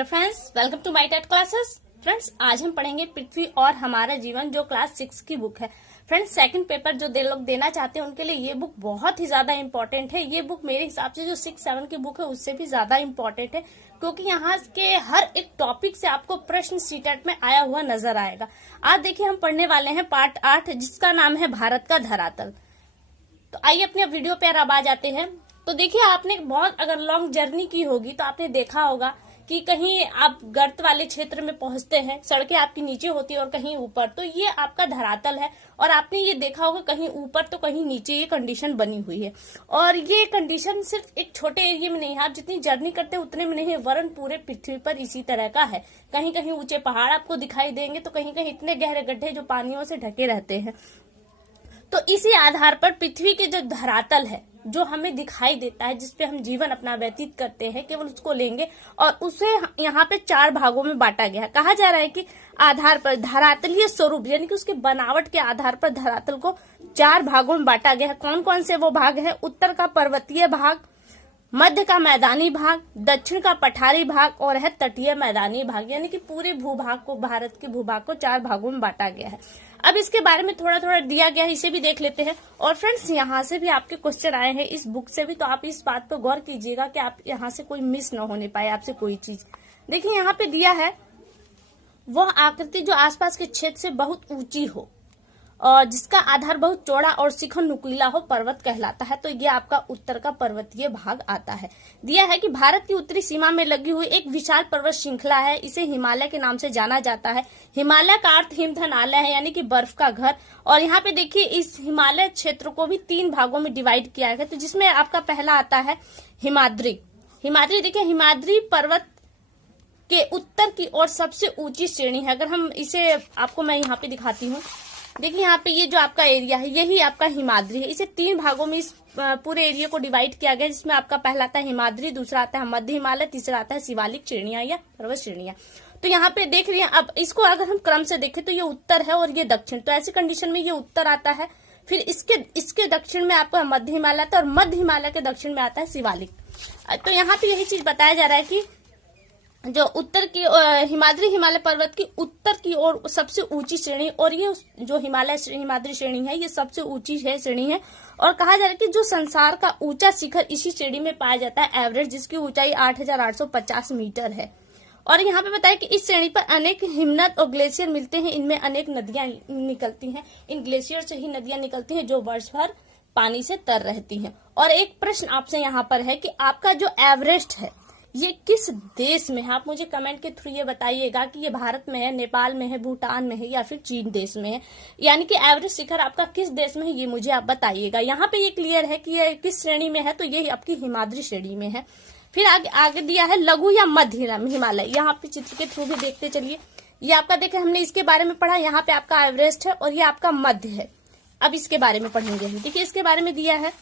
Friends, welcome to my TET classes. Friends, आज हम पढ़ेंगे पृथ्वी और हमारा जीवन, जो क्लास 6 की बुक है। फ्रेंड्स, सेकंड पेपर जो लोग देना चाहते हैं उनके लिए ये बुक बहुत ही ज्यादा इंपॉर्टेंट है। ये बुक मेरे हिसाब से जो 6-7 की बुक है उससे भी ज्यादा इंपॉर्टेंट है, क्योंकि यहाँ के हर एक टॉपिक से आपको प्रश्न सीटेट में आया हुआ नजर आएगा। आज देखिए हम पढ़ने वाले हैं पार्ट 8, जिसका नाम है भारत का धरातल। तो आइए अपने वीडियो पे अब आ जाते हैं। तो देखिए, आपने बहुत अगर लॉन्ग जर्नी की होगी तो आपने देखा होगा कि कहीं आप गर्त वाले क्षेत्र में पहुंचते हैं, सड़कें आपकी नीचे होती है और कहीं ऊपर, तो ये आपका धरातल है। और आपने ये देखा होगा कहीं ऊपर तो कहीं नीचे ये कंडीशन बनी हुई है। और ये कंडीशन सिर्फ एक छोटे एरिया में नहीं है, आप जितनी जर्नी करते हैं उतने में नहीं है, वरन पूरे पृथ्वी पर इसी तरह का है। कहीं कहीं ऊंचे पहाड़ आपको दिखाई देंगे तो कहीं कहीं इतने गहरे गड्ढे जो पानियों से ढके रहते हैं। तो इसी आधार पर पृथ्वी के जो धरातल है, जो हमें दिखाई देता है, जिसपे हम जीवन अपना व्यतीत करते हैं, केवल उसको लेंगे और उसे यहाँ पे 4 भागों में बांटा गया है। कहा जा रहा है कि आधार पर धरातलीय स्वरूप, यानी कि उसके बनावट के आधार पर धरातल को 4 भागों में बांटा गया है। कौन कौन से वो भाग है? उत्तर का पर्वतीय भाग, मध्य का मैदानी भाग, दक्षिण का पठारी भाग और है तटीय मैदानी भाग। यानी कि पूरे भूभाग को, भारत के भूभाग को 4 भागों में बांटा गया है। अब इसके बारे में थोड़ा थोड़ा दिया गया है, इसे भी देख लेते हैं। और फ्रेंड्स, यहाँ से भी आपके क्वेश्चन आए हैं इस बुक से भी, तो आप इस बात पर गौर कीजिएगा कि आप यहाँ से कोई मिस न होने पाए आपसे कोई चीज। देखिए, यहाँ पे दिया है वह आकृति जो आसपास के क्षेत्र से बहुत ऊंची हो और जिसका आधार बहुत चौड़ा और शिखर नुकीला हो, पर्वत कहलाता है। तो ये आपका उत्तर का पर्वतीय भाग आता है। दिया है कि भारत की उत्तरी सीमा में लगी हुई एक विशाल पर्वत श्रृंखला है, इसे हिमालय के नाम से जाना जाता है। हिमालय का अर्थ हिमधनालय है, यानी कि बर्फ का घर। और यहाँ पे देखिए, इस हिमालय क्षेत्र को भी 3 भागों में डिवाइड किया गया, तो जिसमें आपका पहला आता है हिमाद्री। हिमाद्री देखिए, हिमाद्री पर्वत के उत्तर की ओर सबसे ऊंची श्रेणी है। अगर हम इसे आपको मैं यहाँ पे दिखाती हूँ, देखिए यहाँ पे ये जो आपका एरिया है यही आपका हिमाद्री है। इसे 3 भागों में इस पूरे एरिया को डिवाइड किया गया, जिसमें आपका पहला आता है हिमाद्री, दूसरा आता है मध्य हिमालय, तीसरा आता है शिवालिक श्रेणियां या पर्वत श्रेणियां। तो यहाँ पे देख रहे हैं, अब इसको अगर हम क्रम से देखें तो ये उत्तर है और ये दक्षिण। तो ऐसी कंडीशन में ये उत्तर आता है, फिर इसके दक्षिण में आपका मध्य हिमालय आता है और मध्य हिमालय के दक्षिण में आता है शिवालिक। तो यहाँ पे यही चीज बताया जा रहा है कि जो उत्तर की हिमालय पर्वत की उत्तर की ओर सबसे ऊंची श्रेणी, और ये जो हिमाद्री श्रेणी है ये सबसे ऊंची है श्रेणी है। और कहा जा रहा है कि जो संसार का ऊंचा शिखर इसी श्रेणी में पाया जाता है, एवरेज, जिसकी ऊंचाई 8,850 मीटर है। और यहाँ पे बताया कि इस श्रेणी पर अनेक हिमनद और ग्लेशियर मिलते हैं, इनमें अनेक नदियां निकलती हैं। इन ग्लेशियर से ही नदियां निकलती हैं जो वर्ष भर पानी से तर रहती हैं। और एक प्रश्न आपसे यहाँ पर है कि आपका जो एवरेस्ट है ये किस देश में है? आप मुझे कमेंट के थ्रू ये बताइएगा कि ये भारत में है, नेपाल में है, भूटान में है या फिर चीन देश में है। यानी कि एवरेस्ट शिखर आपका किस देश में है ये मुझे आप बताइएगा। यहाँ पे ये क्लियर है कि ये किस श्रेणी में है, तो ये आपकी हिमाद्री श्रेणी में है। फिर आगे दिया है लघु या मध्य हिमालय। यहाँ पे चित्र के थ्रू भी देखते चलिए। ये आपका देखे, हमने इसके बारे में पढ़ा, यहाँ पे आपका एवरेस्ट है और ये आपका मध्य है। अब इसके बारे में पढ़ेंगे। देखिए, इसके बारे में दिया है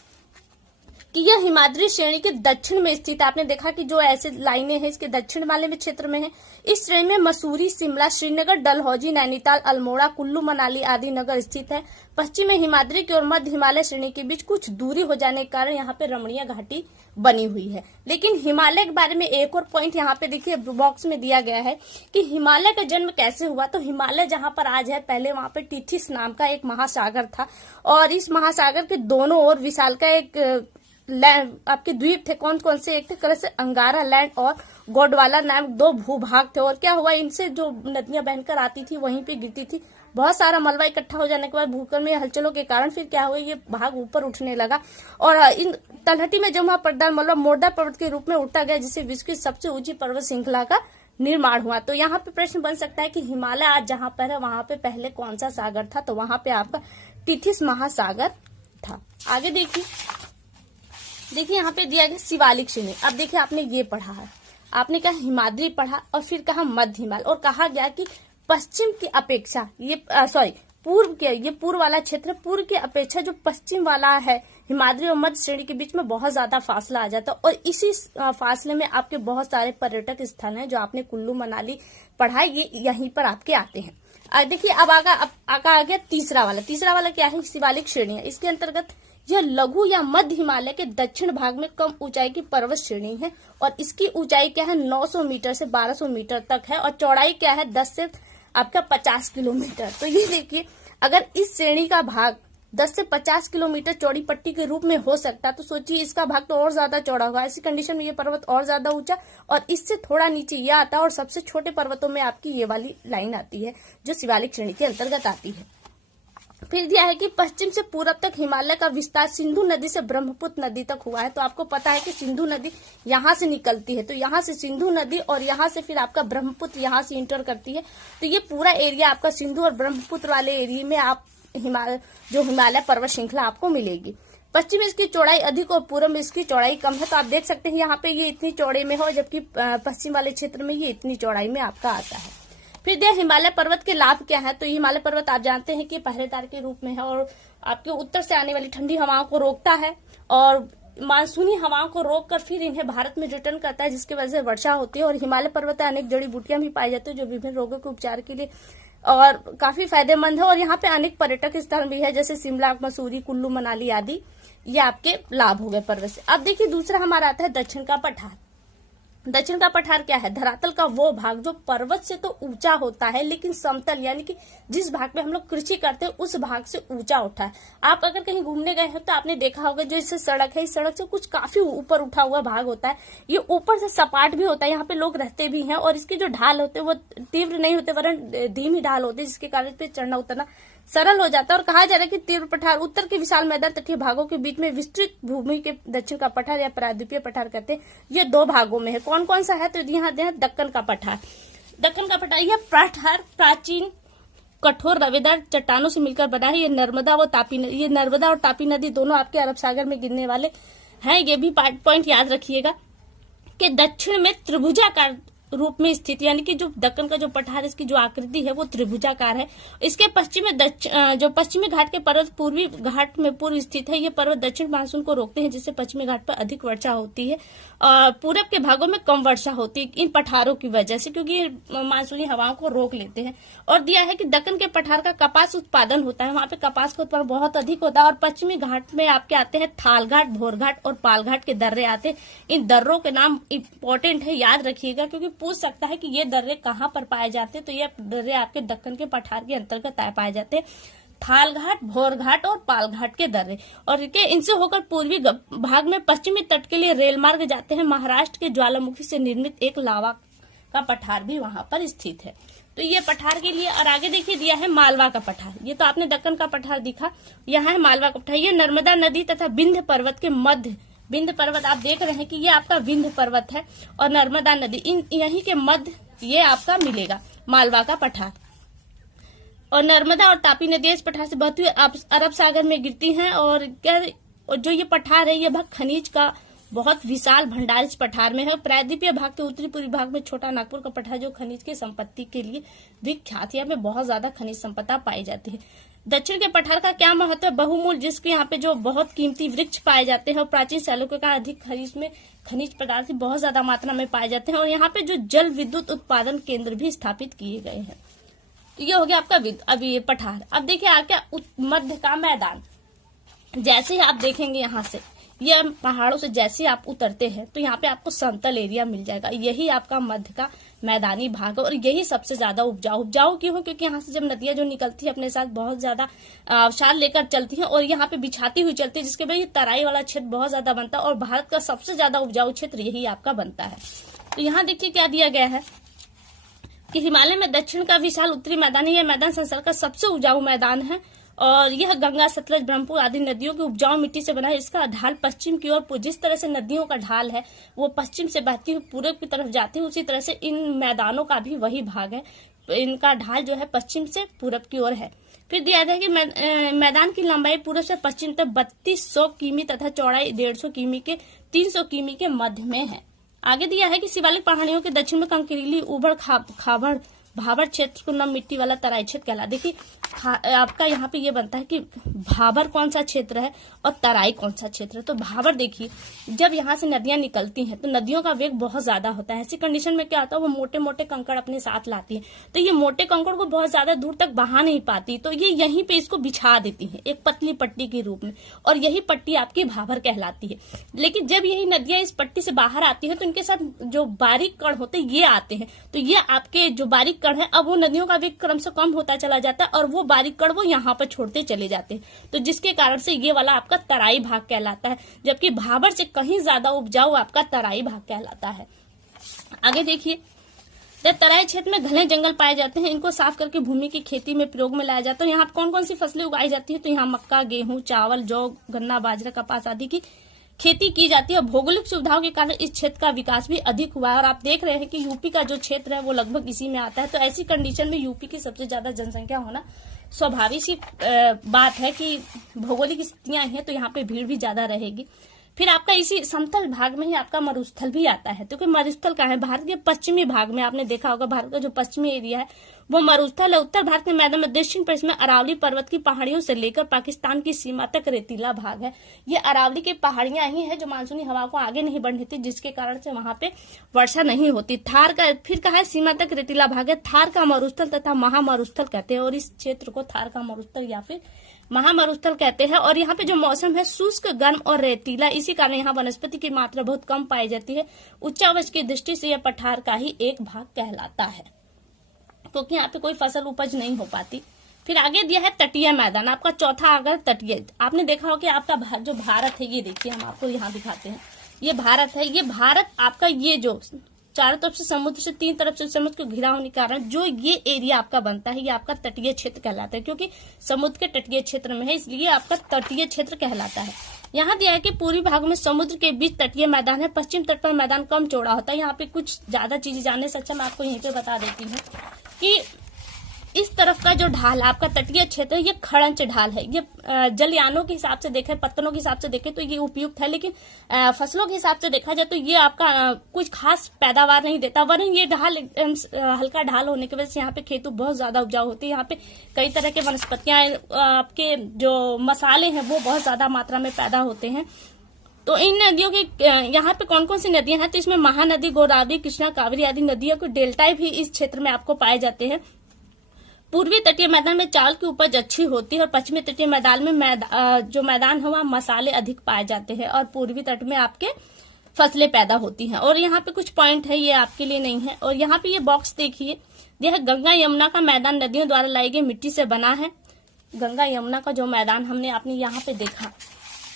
कि यह हिमाद्री श्रेणी के दक्षिण में स्थित है। आपने देखा कि जो ऐसे लाइनें हैं इसके दक्षिण वाले में क्षेत्र में है। इस श्रेणी में मसूरी, शिमला, श्रीनगर, डलहौजी, नैनीताल, अल्मोड़ा, कुल्लू मनाली आदि नगर स्थित है। पश्चिम में हिमाद्री की और मध्य हिमालय श्रेणी के बीच कुछ दूरी हो जाने के कारण यहाँ पे रमणीय घाटी बनी हुई है। लेकिन हिमालय के बारे में एक और पॉइंट यहाँ पे देखिए बॉक्स में दिया गया है कि हिमालय का जन्म कैसे हुआ। तो हिमालय जहाँ पर आज है, पहले वहाँ पे टिथिस नाम का एक महासागर था और इस महासागर के दोनों ओर विशाल का एक लैंड आपके द्वीप थे। कौन कौन से? एक थे तरह से अंगारा लैंड और गोडवाला नाम 2 भूभाग थे। और क्या हुआ, इनसे जो नदियां बहकर आती थी वहीं पे गिरती थी। बहुत सारा मलबा इकट्ठा हो जाने के बाद भूकंप में हलचलों के कारण फिर क्या हुआ, ये भाग ऊपर उठने लगा और इन तलहटी में जमा पड़ता मलबा मोरडा पर्वत के रूप में उठता गया, जिससे विश्व की सबसे ऊंची पर्वत श्रृंखला का निर्माण हुआ। तो यहाँ पे प्रश्न बन सकता है कि हिमालय आज जहाँ पर है वहां पे पहले कौन सा सागर था? तो वहां पे आपका टिथिस महासागर था। आगे देखिए यहाँ पे दिया गया शिवालिक श्रेणी। अब देखिए, आपने ये पढ़ा है, आपने कहा हिमाद्री पढ़ा और फिर कहा मध्य हिमालय, और कहा गया कि पश्चिम की अपेक्षा ये पूर्व वाला क्षेत्र, पूर्व की अपेक्षा जो पश्चिम वाला है हिमाद्री और मध्य श्रेणी के बीच में बहुत ज्यादा फासला आ जाता है। और इसी फासले में आपके बहुत सारे पर्यटक स्थल हैं, जो आपने कुल्लू मनाली पढ़ा, ये यहीं पर आपके आते हैं। देखिए, अब आ गया तीसरा वाला क्या है? शिवालिक श्रेणी है। इसके अंतर्गत यह लघु या मध्य हिमालय के दक्षिण भाग में कम ऊंचाई की पर्वत श्रेणी है और इसकी ऊंचाई क्या है 900 मीटर से 1200 मीटर तक है और चौड़ाई क्या है 10 से आपका 50 किलोमीटर। तो ये देखिए, अगर इस श्रेणी का भाग 10 से 50 किलोमीटर चौड़ी पट्टी के रूप में हो सकता, तो सोचिए इसका भाग तो और ज्यादा चौड़ा होगा। ऐसी कंडीशन में ये पर्वत और ज्यादा ऊंचा और इससे थोड़ा नीचे ये आता है और सबसे छोटे पर्वतों में आपकी ये वाली लाइन आती है जो शिवालिक श्रेणी के अंतर्गत आती है। फिर दिया है कि पश्चिम से पूरब तक हिमालय का विस्तार सिंधु नदी से ब्रह्मपुत्र नदी तक हुआ है। तो आपको पता है कि सिंधु नदी यहाँ से निकलती है, तो यहाँ से सिंधु नदी और यहाँ से फिर आपका ब्रह्मपुत्र यहाँ से इंटर करती है। तो ये पूरा एरिया आपका सिंधु और ब्रह्मपुत्र वाले एरिया में आप हिमालय पर्वत श्रृंखला आपको मिलेगी। पश्चिम में इसकी चौड़ाई अधिक और पूर्व में इसकी चौड़ाई कम है। तो आप देख सकते हैं यहाँ पे ये इतनी चौड़े में हो, जबकि पश्चिम वाले क्षेत्र में ये इतनी चौड़ाई में आपका आता है। फिर दिया हिमालय पर्वत के लाभ क्या है। तो हिमालय पर्वत आप जानते हैं कि पहरेदार के रूप में है और आपके उत्तर से आने वाली ठंडी हवाओं को रोकता है और मानसूनी हवाओं को रोककर फिर इन्हें भारत में रिटर्न करता है, जिसकी वजह से वर्षा होती है। और हिमालय पर्वत अनेक जड़ी बूटियां भी पाई जाती है जो विभिन्न रोगों के उपचार के लिए और काफी फायदेमंद है। और यहाँ पे अनेक पर्यटक स्थल भी है, जैसे शिमला, मसूरी, कुल्लू, मनाली आदि। ये आपके लाभ हो गए पर्वत से। अब देखिए दूसरा हमारा आता है दक्षिण का पठार। दक्षिण का पठार क्या है? धरातल का वो भाग जो पर्वत से तो ऊंचा होता है लेकिन समतल यानी कि जिस भाग पे हम लोग कृषि करते हैं उस भाग से ऊंचा उठा है। आप अगर कहीं घूमने गए हैं तो आपने देखा होगा जो इससे सड़क है, इस सड़क से कुछ काफी ऊपर उठा हुआ भाग होता है। ये ऊपर से सपाट भी होता है, यहाँ पे लोग रहते भी हैं और इसके जो ढाल होते हैं वो तीव्र नहीं होते वरन धीमी ढाल होती है, जिसके कारण इस पे चढ़ना उतरना सरल हो जाता है। और कहा जा रहा है कि तीव्र पठार उत्तर के विशाल मैदान तटीय भागों के बीच में विस्तृत भूमि के दक्षिण का पठार या प्रायद्वीपीय पठार कहते हैं। ये दो भागों में है। कौन कौन सा है? तो यहाँ दे दक्कन का पठार। दक्कन का पठार यह पठार प्राचीन कठोर रवेदार चट्टानों से मिलकर बना है। ये नर्मदा और तापी नदी दोनों आपके अरब सागर में गिरने वाले हैं। ये भी पॉइंट याद रखिएगा कि दक्षिण में त्रिभुजाकार रूप में स्थित, यानी कि जो दक्कन का जो पठार इसकी जो आकृति है वो त्रिभुजाकार है। इसके पश्चिम में जो पश्चिमी घाट के पर्वत पूर्वी घाट में पूर्व स्थित है। ये पर्वत दक्षिण मानसून को रोकते हैं, जिससे पश्चिमी घाट पर अधिक वर्षा होती है और पूरब के भागों में कम वर्षा होती है इन पठारों की वजह से, क्योंकि ये मानसूनी हवाओं को रोक लेते हैं। और दिया है कि दक्कन के पठार का कपास उत्पादन होता है, वहां पे कपास का उत्पादन बहुत अधिक होता है। और पश्चिमी घाट में आपके आते हैं थाल घाट, भोर घाट और पाल घाट के दर्रे आते हैं। इन दर्रों के नाम इंपॉर्टेंट है, याद रखिएगा, क्योंकि पूछ सकता है कि ये दर्रे कहाँ पर पाए जाते हैं। तो ये दर्रे आपके दक्कन के पठार के अंतर्गत पाए जाते हैं। थाल घाट, भोर घाट और पाल घाट के दर्रे। और इनसे होकर पूर्वी भाग में पश्चिमी तट के लिए रेल मार्ग जाते हैं। महाराष्ट्र के ज्वालामुखी से निर्मित एक लावा का पठार भी वहां पर स्थित है। तो ये पठार के लिए। और आगे देखिए दिया है मालवा का पठार। ये तो आपने दक्कन का पठार दिखा, यहाँ है मालवा का पठार। ये नर्मदा नदी तथा विंध्य पर्वत के मध्य, विंध्य पर्वत आप देख रहे हैं कि ये आपका विंध्य पर्वत है और नर्मदा नदी यहीं के मध्य ये आपका मिलेगा मालवा का पठार। और नर्मदा और तापी नदी इस पठार से बहती हुई अरब सागर में गिरती हैं। और जो ये पठार है ये भाग खनिज का बहुत विशाल भंडार इस पठार में है। प्रायद्वीपीय भाग के उत्तरी पूर्वी भाग में छोटा नागपुर का पठार जो खनिज की संपत्ति के लिए विख्यात है, में बहुत ज्यादा खनिज संपदा पाई जाती है। दक्षिण के पठार का क्या महत्व है? बहुमूल, जिसके यहाँ पे जो बहुत कीमती वृक्ष पाए जाते हैं और प्राचीन शैलों का अधिक खनिज पदार्थ बहुत ज्यादा मात्रा में पाए जाते हैं। और यहाँ पे जो जल विद्युत उत्पादन केंद्र भी स्थापित किए गए हैं। तो ये हो गया आपका अभी ये पठार। अब देखिए आगे मध्य का मैदान। जैसे ही आप देखेंगे यहाँ से ये पहाड़ों से जैसे आप उतरते हैं तो यहाँ पे आपको समतल एरिया मिल जाएगा। यही आपका मध्य का मैदानी भाग है और यही सबसे ज्यादा उपजाऊ क्यों है? क्योंकि यहाँ से जब नदियां जो निकलती है अपने साथ बहुत ज्यादा अवसाद लेकर चलती हैं और यहाँ पे बिछाती हुई चलती है, जिसके वजह से तराई वाला क्षेत्र बहुत ज्यादा बनता है और भारत का सबसे ज्यादा उपजाऊ क्षेत्र यही आपका बनता है। तो यहाँ देखिए क्या दिया गया है कि हिमालय में दक्षिण का विशाल उत्तरी मैदान है। यह मैदान संसार का सबसे उपजाऊ मैदान है और यह गंगा, सतलज, ब्रह्मपुत्र आदि नदियों की उपजाऊ मिट्टी से बना है। इसका ढाल पश्चिम की ओर, जिस तरह से नदियों का ढाल है वो पश्चिम से बहती हुई पूरब की तरफ जाती है, उसी तरह से इन मैदानों का भी वही भाग है। इनका ढाल जो है पश्चिम से पूरब की ओर है। फिर दिया गया कि मैदान की लंबाई पूरब से पश्चिम तक 3200 किमी तथा चौड़ाई 150 किमी के 300 किमी के मध्य में है। आगे दिया है कि शिवालिक पहाड़ियों के दक्षिण में कंकरीली उबड़ खाबड़ भाबर क्षेत्र को नम मिट्टी वाला तराई क्षेत्र कहलाता है। देखिए आपका यहाँ पे ये बनता है कि भाबर कौन सा क्षेत्र है और तराई कौन सा क्षेत्र है। तो भाबर देखिए, जब यहाँ से नदियां निकलती हैं तो नदियों का वेग बहुत ज्यादा होता है। ऐसी कंडीशन में क्या होता है, वो मोटे मोटे कंकड़ अपने साथ लाती है, तो ये मोटे कंकड़ को बहुत ज्यादा दूर तक बहा नहीं पाती, तो ये यहीं पे इसको बिछा देती है एक पतली पट्टी के रूप में, और यही पट्टी आपकी भाबर कहलाती है। लेकिन जब यही नदियां इस पट्टी से बाहर आती है तो इनके साथ जो बारीक कण होते हैं ये आते हैं, तो ये आपके जो बारीक कण है अब वो नदियों का वेग क्रम से कम होता चला जाता है और वो बारीक कण वो यहाँ पर छोड़ते चले जाते हैं, तो जिसके कारण से ये वाला आपका तराई भाग कहलाता है, जबकि भाबर से कहीं ज्यादा उपजाऊ आपका तराई भाग कहलाता है। आगे देखिए, तराई क्षेत्र में घने जंगल पाए जाते हैं, इनको साफ करके भूमि की खेती में प्रयोग में लाया जाता है। यहाँ कौन कौन सी फसलें उगाई जाती है, तो यहाँ मक्का, गेहूं, चावल, जौ, गन्ना, बाजरा, कपास आदि की खेती की जाती है। भौगोलिक सुविधाओं के कारण इस क्षेत्र का विकास भी अधिक हुआ है, और आप देख रहे हैं कि यूपी का जो क्षेत्र है वो लगभग इसी में आता है, तो ऐसी कंडीशन में यूपी की सबसे ज्यादा जनसंख्या होना स्वाभाविक सी बात है कि भौगोलिक स्थितियां हैं तो यहाँ पे भीड़ भी ज्यादा रहेगी। फिर आपका इसी समतल भाग में ही आपका मरुस्थल भी आता है, क्योंकि मरुस्थल कहाँ है, भारत के पश्चिमी भाग में, आपने देखा होगा भारत का जो पश्चिमी एरिया है वो मरुस्थल है। उत्तर भारत के मैदान में दक्षिण पश्चिम में अरावली पर्वत की पहाड़ियों से लेकर पाकिस्तान की सीमा तक रेतीला भाग है। ये अरावली की पहाड़ियां ही है जो मानसूनी हवा को आगे नहीं बढ़ने देती, जिसके कारण से वहां पे वर्षा नहीं होती। थार का फिर कहा है सीमा तक रेतीला भाग है, थार का मरुस्थल तथा महामरुस्थल कहते हैं, और इस क्षेत्र को थार का मरुस्थल या फिर महामरुस्थल कहते हैं। और यहाँ पे जो मौसम है शुष्क, गर्म और रेतीला, इसी कारण यहाँ वनस्पति की मात्रा बहुत कम पाई जाती है। उच्चावच की दृष्टि से यह पठार का ही एक भाग कहलाता है, क्योंकि यहाँ पे कोई फसल उपज नहीं हो पाती। फिर आगे दिया है तटीय मैदान, आपका चौथा अगर तटीय, आपने देखा हो कि आपका जो भारत है, ये देखिए हम आपको यहाँ दिखाते हैं, ये भारत है। ये भारत आपका ये जो चारों तरफ से समुद्र से, तीन तरफ से समुद्र को घिरा होने के कारण जो ये एरिया आपका बनता है ये आपका तटीय क्षेत्र कहलाता है, क्योंकि समुद्र के तटीय क्षेत्र में है इसलिए आपका तटीय क्षेत्र कहलाता है। यहाँ दिया है कि पूर्वी भाग में समुद्र के बीच तटीय मैदान है, पश्चिम तट पर मैदान कम चौड़ा होता है। यहाँ पे कुछ ज्यादा चीजें जानने से अच्छा मैं आपको यहीं पे बता देती हूँ कि इस तरफ का जो ढाल है आपका तटीय क्षेत्र, ये खड़ंच ढाल है। ये जलयानों के हिसाब से देखें, पत्तनों के हिसाब से देखें तो ये उपयुक्त है, लेकिन फसलों के हिसाब से देखा जाए तो ये आपका कुछ खास पैदावार नहीं देता। वरन ये ढाल हल्का ढाल होने की वजह से यहाँ पे खेती बहुत ज्यादा उपजाऊ होती है। यहाँ पे कई तरह के वनस्पतियां, आपके जो मसाले हैं वो बहुत ज्यादा मात्रा में पैदा होते हैं। तो इन नदियों के यहाँ पे कौन कौन सी नदियां हैं, तो इसमें महानदी, गोदावरी, कृष्णा, कावेरी आदि नदियों के डेल्टाएं भी इस क्षेत्र में आपको पाए जाते हैं। पूर्वी तटीय मैदान में चावल की उपज अच्छी होती है और पश्चिमी तटीय मैदान में जो मैदान है वहाँ मसाले अधिक पाए जाते हैं, और पूर्वी तट में आपके फसलें पैदा होती हैं। और यहाँ पे कुछ पॉइंट है, ये आपके लिए नहीं है। और यहाँ पे ये बॉक्स देखिए, यह गंगा यमुना का मैदान नदियों द्वारा लाई गई मिट्टी से बना है। गंगा यमुना का जो मैदान हमने आपने यहाँ पे देखा,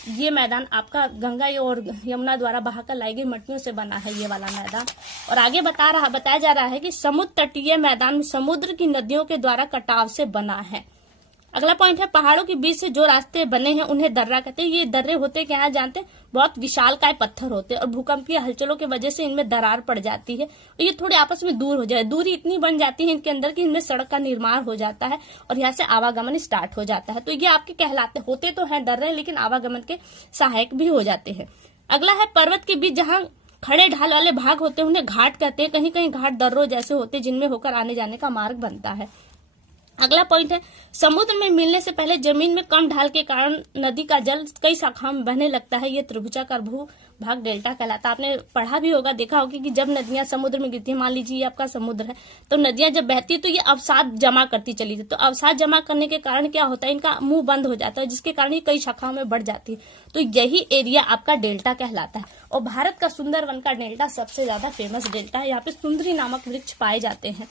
ये मैदान आपका गंगा और यमुना द्वारा बहाकर लाई गई मिट्टियों से बना है ये वाला मैदान। और आगे बताया जा रहा है कि समुद्र तटीय मैदान समुद्र की नदियों के द्वारा कटाव से बना है। अगला पॉइंट है, पहाड़ों के बीच से जो रास्ते बने हैं उन्हें दर्रा कहते हैं। ये दर्रे होते क्या है जानते हैं, बहुत विशालकाय पत्थर होते हैं और भूकंपीय हलचलों की वजह से इनमें दरार पड़ जाती है और ये थोड़े आपस में दूर हो जाए, दूरी इतनी बन जाती है इनके अंदर कि इनमें सड़क का निर्माण हो जाता है और यहाँ से आवागमन स्टार्ट हो जाता है। तो ये आपके कहलाते होते तो हैं दर्रे, लेकिन आवागमन के सहायक भी हो जाते हैं। अगला है, पर्वत के बीच जहाँ खड़े ढाल वाले भाग होते हैं उन्हें घाट कहते हैं। कहीं कहीं घाट दर्रों जैसे होते हैं जिनमें होकर आने जाने का मार्ग बनता है। अगला पॉइंट है, समुद्र में मिलने से पहले जमीन में कम ढाल के कारण नदी का जल कई शाखाओं में बहने लगता है। ये त्रिभुजाकार भू भाग डेल्टा कहलाता है। आपने पढ़ा भी होगा, देखा होगा कि जब नदियां समुद्र में गिरती है, मान लीजिए ये आपका समुद्र है, तो नदियां जब बहती है तो ये अवसाद जमा करती चली जाती है। तो अवसाद जमा करने के कारण क्या होता है, इनका मुंह बंद हो जाता है, जिसके कारण ये कई शाखाओं में बढ़ जाती है। तो यही एरिया आपका डेल्टा कहलाता है। और भारत का सुंदरवन का डेल्टा सबसे ज्यादा फेमस डेल्टा है। यहाँ पे सुंदरी नामक वृक्ष पाए जाते हैं।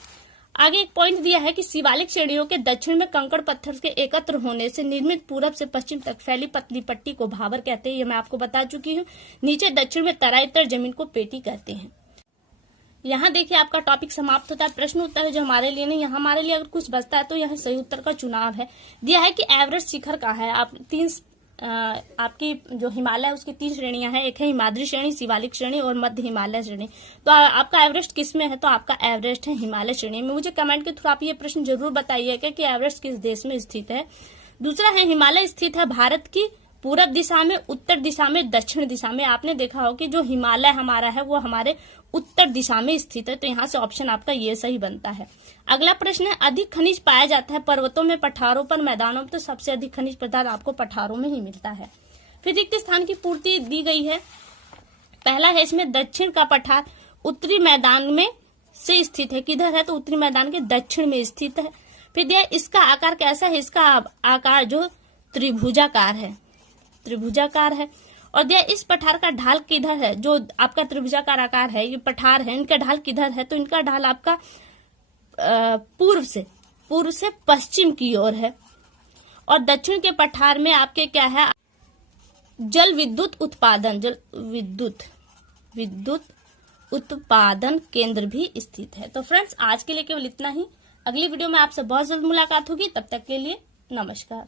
आगे एक पॉइंट दिया है कि शिवालिक श्रेणियों के दक्षिण में कंकड़ पत्थर के एकत्र होने से निर्मित पूरब से पश्चिम तक फैली पतली पट्टी को भाबर कहते हैं। ये मैं आपको बता चुकी हूँ। नीचे दक्षिण में तराई तर जमीन को पेटी कहते हैं। यहाँ देखिए आपका टॉपिक समाप्त होता है। प्रश्न उत्तर है जो हमारे लिए नहीं, यहाँ हमारे लिए अगर कुछ बचता है तो यहाँ सही उत्तर का चुनाव है। दिया है कि एवरेस्ट शिखर कहाँ है। आप आपकी जो हिमालय है उसकी 3 श्रेणियां हैं। एक है हिमाद्री श्रेणी, शिवालिक श्रेणी और मध्य हिमालय श्रेणी। तो आपका एवरेस्ट किस में है, तो आपका एवरेस्ट है हिमालय श्रेणी में। मुझे कमेंट के थ्रू आप ये प्रश्न जरूर बताइएगा कि एवरेस्ट किस देश में स्थित है। दूसरा है, हिमालय स्थित है भारत की पूरब दिशा में, उत्तर दिशा में, दक्षिण दिशा में। आपने देखा हो कि जो हिमालय हमारा है वो हमारे उत्तर दिशा में स्थित है। तो यहाँ से ऑप्शन आपका ये सही बनता है। अगला प्रश्न है, अधिक खनिज पाया जाता है पर्वतों में, पठारों पर, मैदानों में? तो सबसे अधिक खनिज पदार्थ आपको पठारों में ही मिलता है। फिर रिक्त स्थान की पूर्ति दी गई है। पहला है इसमें दक्षिण का पठार उत्तरी मैदान में से स्थित है। किधर है? तो उत्तरी मैदान के दक्षिण में स्थित है। फिर दिया इसका आकार कैसा है? इसका आकार जो त्रिभुजाकार है, त्रिभुजाकार है। और दिया इस पठार का ढाल किधर है? जो आपका त्रिभुजाकार आकार है, ये पठार है, इनका ढाल किधर है? तो इनका ढाल आपका पूर्व से पश्चिम की ओर है। और दक्षिण के पठार में आपके क्या है? जल विद्युत उत्पादन, विद्युत उत्पादन केंद्र भी स्थित है। तो फ्रेंड्स आज के लिए केवल इतना ही। अगली वीडियो में आपसे बहुत जल्द मुलाकात होगी। तब तक के लिए नमस्कार।